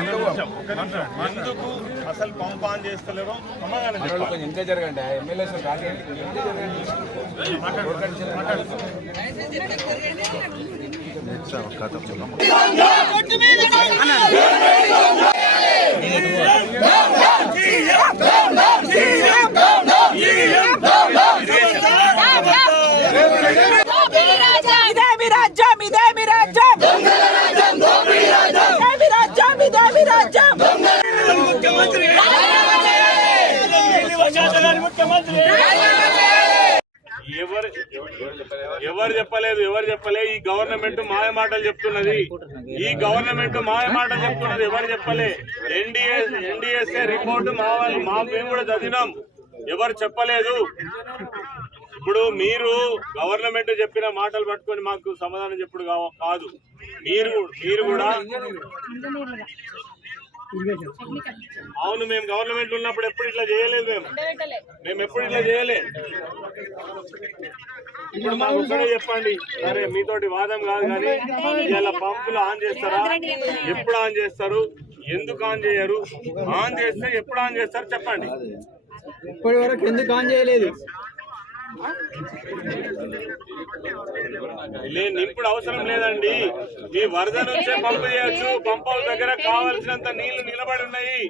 ఎందుకు అసలు pump on చేస్తలేరు కొంచెం ఎంత జరగండి ఎమ్మెల్యే సార్ ఇదే మీ రాజ్యం ఇదే మీ రాజ్యం ఇదే మీ రాజ్యం ఇదే మీ రాజ్యం ఎవరు ఎవరు చెప్పలేదు ఎవరు చెప్పలే? ఈ గవర్నమెంట్ మాయ మాటలు చెప్తున్నది. ఈ గవర్నమెంట్ మాయ మాటలు చెప్తున్నది ఎవరు చెప్పలే? ఎన్డీఏ ఎన్డీఎస్ఏ రిపోర్ట్ మా వాళ్ళు మా మేము కూడా చదివినాం. ఎవరు చెప్పలేదు? ఇప్పుడు మీరు గవర్నమెంట్ చెప్పిన మాటలు పట్టుకొని మాకు సమాధానం చెప్పుడు కాదు. మీరు మీరు కూడా అవును మేము గవర్నమెంట్ ఉన్నప్పుడు ఎప్పుడు ఇట్లా చేయలేదు మేము. మేము ఎప్పుడు ఇట్లా చేయలే. ఇప్పుడు మాకు చెప్పండి. సరే మీతోటి వాదం కాదు కానీ ఇలా పంపులు ఆన్ చేస్తారా? ఎప్పుడు ఆన్ చేస్తారు? ఎందుకు ఆన్ చేయరు? ఆన్ చేస్తే ఎప్పుడు ఆన్ చేస్తారు? చెప్పండి. ఇప్పటి వరకు ఎందుకు ఆన్ చేయలేదు? ఇప్పుడు అవసరం లేదండి ఈ వరద నుంచే పంపు చేయొచ్చు పంపుల దగ్గర కావలసినంత నీళ్ళు నిలబడి ఉన్నాయి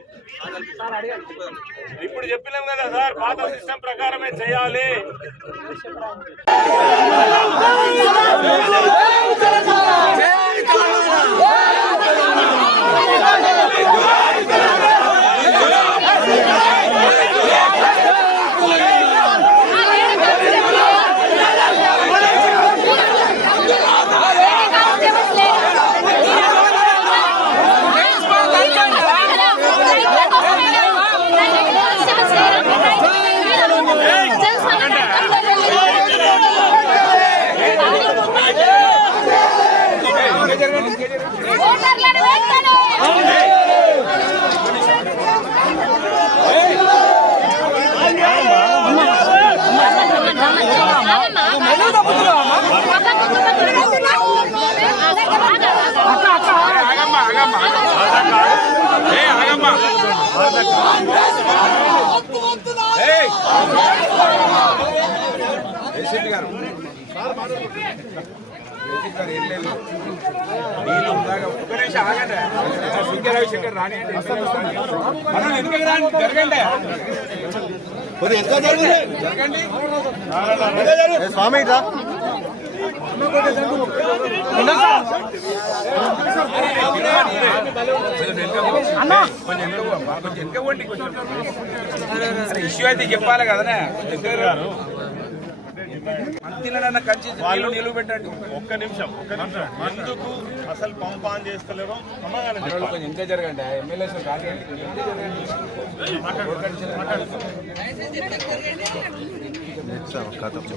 ఇప్పుడు చెప్పినాం కదా సార్ పాత సిస్టమ్ ప్రకారమే చేయాలి ఓటర్లను వెంటనే ఏసీపీ గారు ఏసీపీ గారు ఏం లేదు నీళ్ళు ఉందాక ఒక్క నిమిషం ఆగండి సుంకే రవిశంకర్ రాని మనం ఎందుకు రాని జరగండి కొద్దిగా ఎంత జరుగుతుంది జరగండి స్వామి ఇష్యూ అయితే చెప్పాలి కదనే మంత్రులన్న కంచి వాళ్ళు నిలువ పెట్టండి ఒక్క నిమిషం ఒక్క నిమిషం ఎందుకు అసలు పంప్ ఆన్ చేస్తలేరు సమాధానం చెప్పాలి కొంచెం ఎంత జరగండి ఎమ్మెల్యే సార్ కాదు దోపిడీ